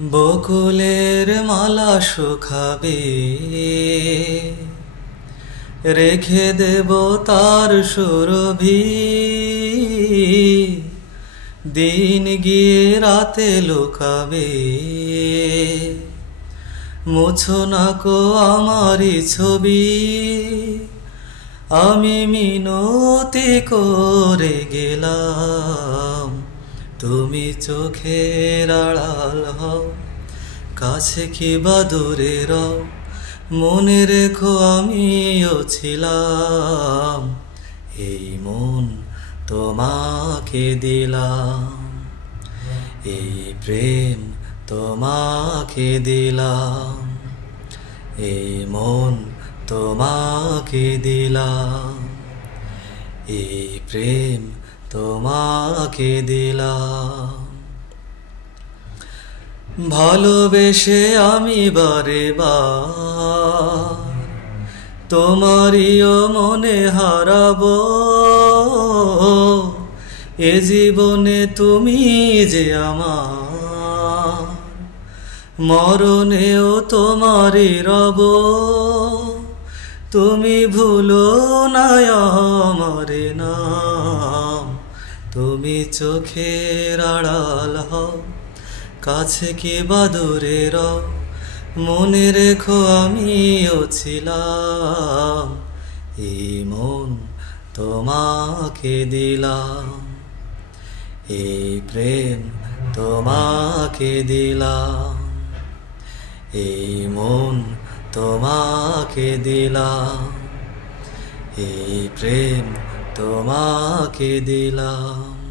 বকুলের মালা শুকাবে, রেখে দেব তার সুরভি। দিন গিয়ে রাতে লুকাবে, মুছো না কো আমারই ছবি। আমি মিনতি করে গেলাম, তুমি চোখের আড়াল হও, কাছে কি বা দূরে রও। মনে রেখো আমিও ছিলাম, এই মন তোমাকে দিলাম, এই প্রেম তোমাকে দিলাম, এই মন তোমাকে দিলাম, এই প্রেম তোমাকে দিলাম। ভালোবেসে আমি বারে বার তোমারিও মনে হারাবো। এ জীবনে তুমি যে আমার, মরণেও তোমারই রব। তুমি ভুলো না আমার নাম, তুমি চোখের আড়াল হও, কাছে কি বা দূরে রও। মনে রেখো আমিও ছিলাম, এই মন তোমাকে দিলাম, এই প্রেম তোমাকে দিলাম, এই মন তোমাকে দিলাম, এই প্রেম তোমাকে দিলাম।